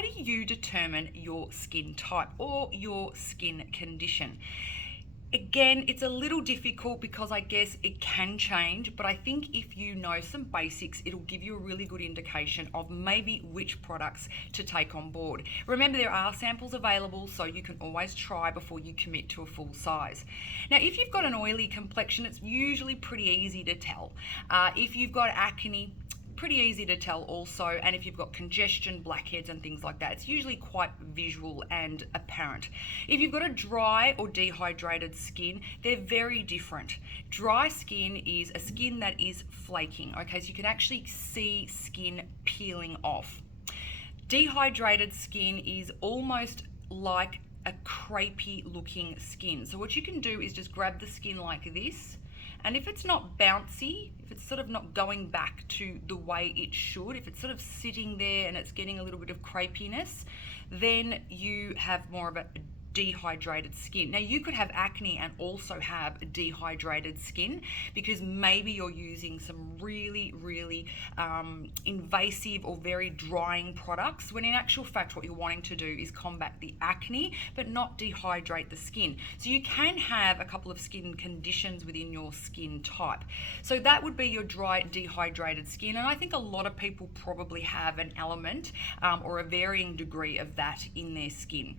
how do you determine your skin type or your skin condition? Again, it's a little difficult because I guess it can change, but I think if you know some basics, it'll give you a really good indication of maybe which products to take on board. Remember, there are samples available, so you can always try before you commit to a full size. Now, if you've got an oily complexion, it's usually pretty easy to tell. If you've got acne, pretty easy to tell also, and if you've got congestion, blackheads and things like that, it's usually quite visual and apparent. If you've got a dry or dehydrated skin, they're very different. Dry skin is a skin that is flaking, okay, so you can actually see skin peeling off. Dehydrated skin is almost like a crepey looking skin. So what you can do is just grab the skin like this, and if it's not bouncy, if it's sort of not going back to the way it should, if it's sort of sitting there and it's getting a little bit of crepiness, then you have more of a dehydrated skin. Now, you could have acne and also have dehydrated skin because maybe you're using some really invasive or very drying products, when in actual fact what you're wanting to do is combat the acne but not dehydrate the skin. So you can have a couple of skin conditions within your skin type. So that would be your dry, dehydrated skin, and I think a lot of people probably have an element or a varying degree of that in their skin.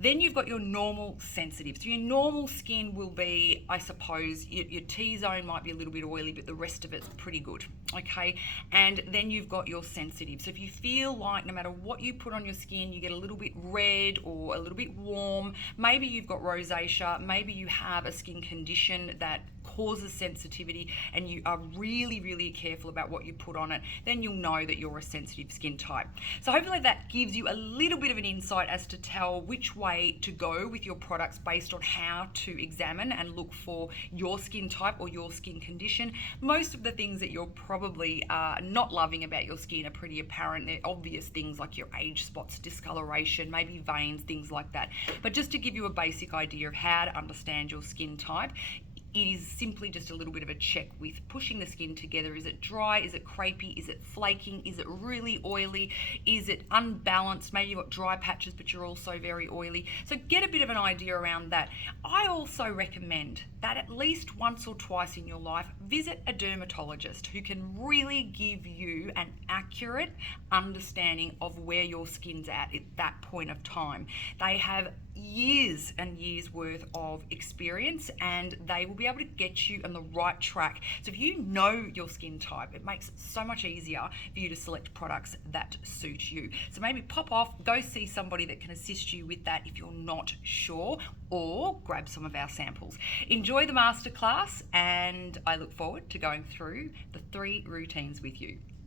Then you've got your normal sensitive. So your normal skin will be, I suppose, your T-zone might be a little bit oily, but the rest of it's pretty good, okay? And then you've got your sensitive. So if you feel like no matter what you put on your skin, you get a little bit red or a little bit warm, maybe you've got rosacea, maybe you have a skin condition that causes sensitivity and you are really careful about what you put on it, then you'll know that you're a sensitive skin type. So hopefully that gives you a little bit of an insight as to tell which way to go with your products based on how to examine and look for your skin type or your skin condition. Most of the things that you're probably not loving about your skin are pretty apparent. They're obvious things like your age spots, discoloration, maybe veins, things like that. But just to give you a basic idea of how to understand your skin type, it is simply just a little bit of a check with pushing the skin together. Is it dry? Is it crepey? Is it flaking? Is it really oily? Is it unbalanced? Maybe you've got dry patches, but you're also very oily. So get a bit of an idea around that. I also recommend that at least once or twice in your life, visit a dermatologist who can really give you an accurate understanding of where your skin's at that point of time. They have years and years worth of experience and they will be able to get you on the right track. So if you know your skin type, it makes it so much easier for you to select products that suit you. So maybe pop off, go see somebody that can assist you with that if you're not sure, or grab some of our samples. Enjoy the masterclass, and I look forward to going through the 3 routines with you.